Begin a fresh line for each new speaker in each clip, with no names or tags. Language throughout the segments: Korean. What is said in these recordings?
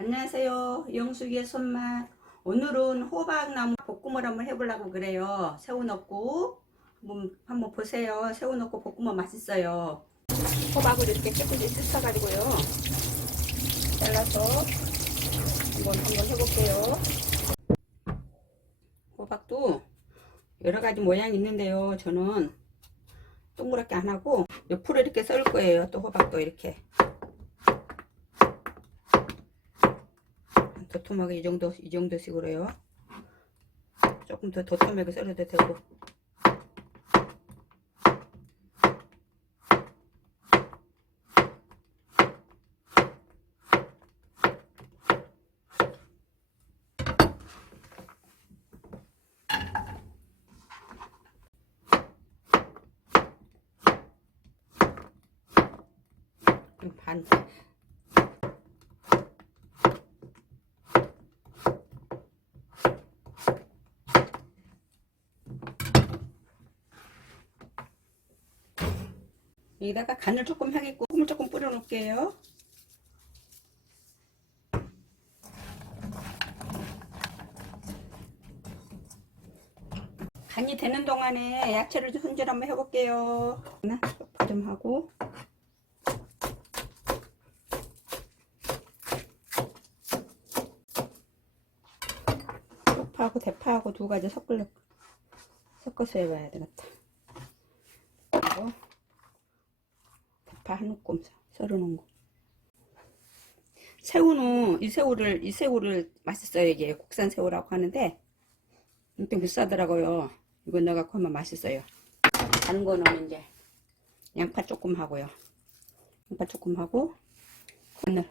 안녕하세요. 영숙이의 손맛. 오늘은 호박나무 볶음을 한번 해보려고 그래요. 새우 넣고 한번, 한번 보세요. 새우 넣고 볶으면 맛있어요. 호박을 이렇게 깨끗이 씻어가지고요. 잘라서 한번 한번 해볼게요. 호박도 여러 가지 모양이 있는데요. 저는 동그랗게 안 하고 옆으로 이렇게 썰 거예요. 또 호박도 이렇게. 도톰하게 이 정도 이 정도 식으로요. 조금 더 도톰하게 썰어도 되고. 반 여기다가 간을 조금 하겠고 꿀을 조금 뿌려 놓을게요. 간이 되는 동안에 야채를 좀 손질 한번 해볼게요. 하나 좀 하고 소파하고 대파하고 두 가지 섞을 섞어서 해봐야 되겠다. 그리고 대파 한 움큼 썰어놓은 거. 새우는 이 새우를 이 새우를 맛있어요 이게 국산 새우라고 하는데 엄청 비싸더라고요. 이거 넣어갖고 하면 맛있어요. 다른 거는 이제 양파 조금 하고요. 양파 조금 하고 마늘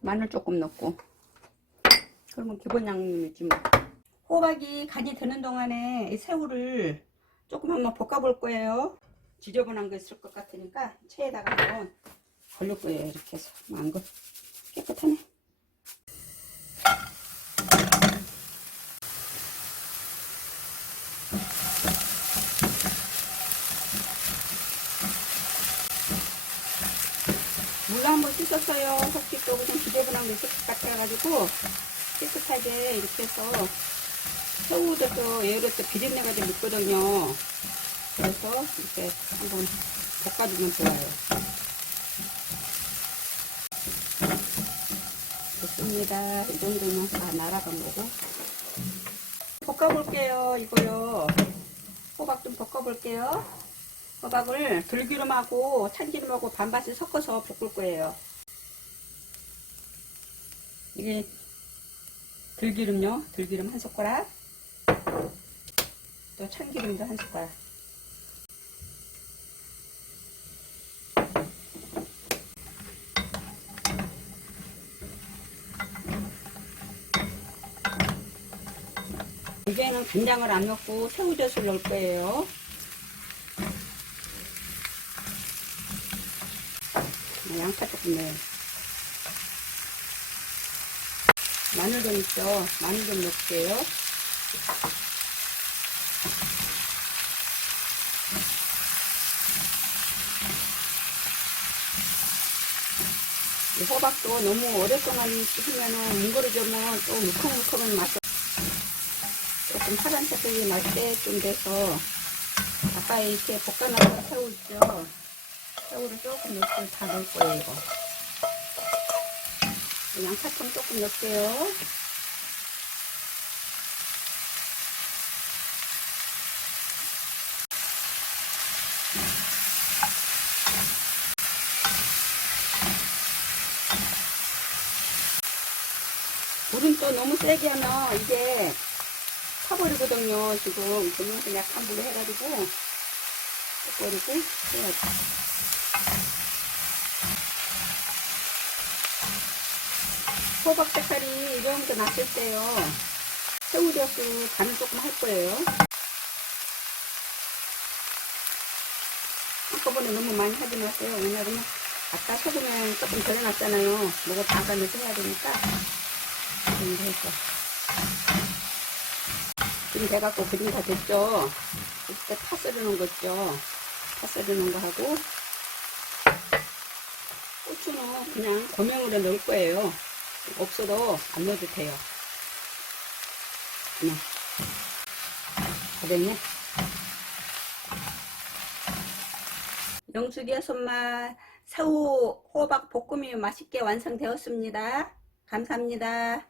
마늘 조금 넣고 그러면 기본 양념이지 뭐. 호박이 간이 되는 동안에 이 새우를 조금 한번 볶아볼 거예요. 지저분한 거 있을 것 같으니까 체에다가 한번 걸릴 거예요. 이렇게 해서 안 거. 깨끗하네. 물로 한번 씻었어요. 혹시 또 그냥 지저분한 거 있을 것 같아가지고 깨끗하게 이렇게 해서 새우도 또 얘를 또 비린내가 좀 있거든요. 그래서 이렇게 한번 볶아주면 좋아요. 됐습니다. 이 정도면 다 날아간 거고. 볶아볼게요. 이거요. 호박 좀 볶아볼게요. 호박을 들기름하고 참기름하고 반반씩 섞어서 볶을 거예요. 이게 들기름요. 들기름 한 숟가락. 또 참기름도 한 숟가락. 이제는 간장을 안 넣고 새우젓을 넣을 거예요. 아, 양파 조금 넣어요. 마늘 좀 있죠? 마늘 좀 넣을게요. 이 호박도 너무 오랫동안 씹으면은 뭉그러지면 또 무컹무컹한 맛이 조금 파란색이 날 때 좀 돼서 아까 이렇게 볶아놓은 새우 있죠? 새우를 조금 넣고 다 넣을 거예요, 이거. 양파통 조금 넣을게요. 물은 또 너무 세게 하면 이게 타버리거든요. 지금 그러면서 약한 불로 해가지고 버리고 해야지. 호박 색깔이 이 정도 났을 때요. 새우젓을 간을 조금 할 거예요. 한꺼번에 너무 많이 하지 마세요. 왜냐면 아까 소금에 조금 덜어놨잖아요. 뭐가 담가내서 해야 되니까. 이렇게 해서. 지금 돼갖고 그림 다 됐죠? 이때 파 썰어놓은 거 있죠? 파 썰어놓은 거 하고 고추는 그냥 고명으로 넣을 거예요. 없어도 안 넣어도 돼요. 그냥. 다 됐네. 영숙이의 손맛 새우 호박 볶음이 맛있게 완성되었습니다. 감사합니다.